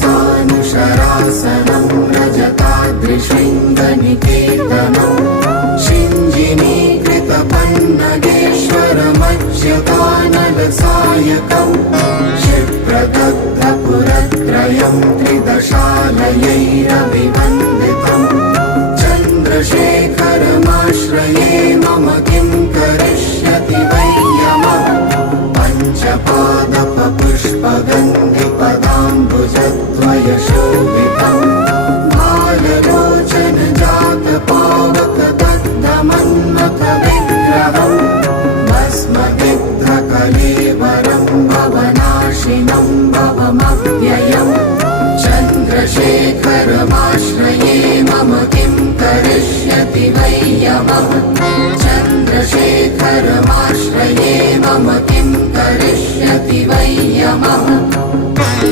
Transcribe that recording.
सानुशरासनं रजताद्रिशृङ्गनिकेतनं शिञ्जिनीकृतपन्नगेश्वरमज्यतानलसायकम् क्षिप्रदग्धपुरत्रयं त्रिदशालयैरभिवन्दितम् चन्द्रशेखरमाश्रये मम किं करिष्यति वै यमः पञ्चपादपपुष्पगन्धिपदाम्बुजद्वयशोभितम् बाललोचनजातपावकदग्धमन्मथविग्रहम् भस्मदिग्धकलेवरं भवनाशिनं भवमव्ययम् चन्द्रशेखरमाश्रये मम किं करिष्यति वै यमः चन्द्रशेखरमाश्रये मम किं करिष्यति वै यमः।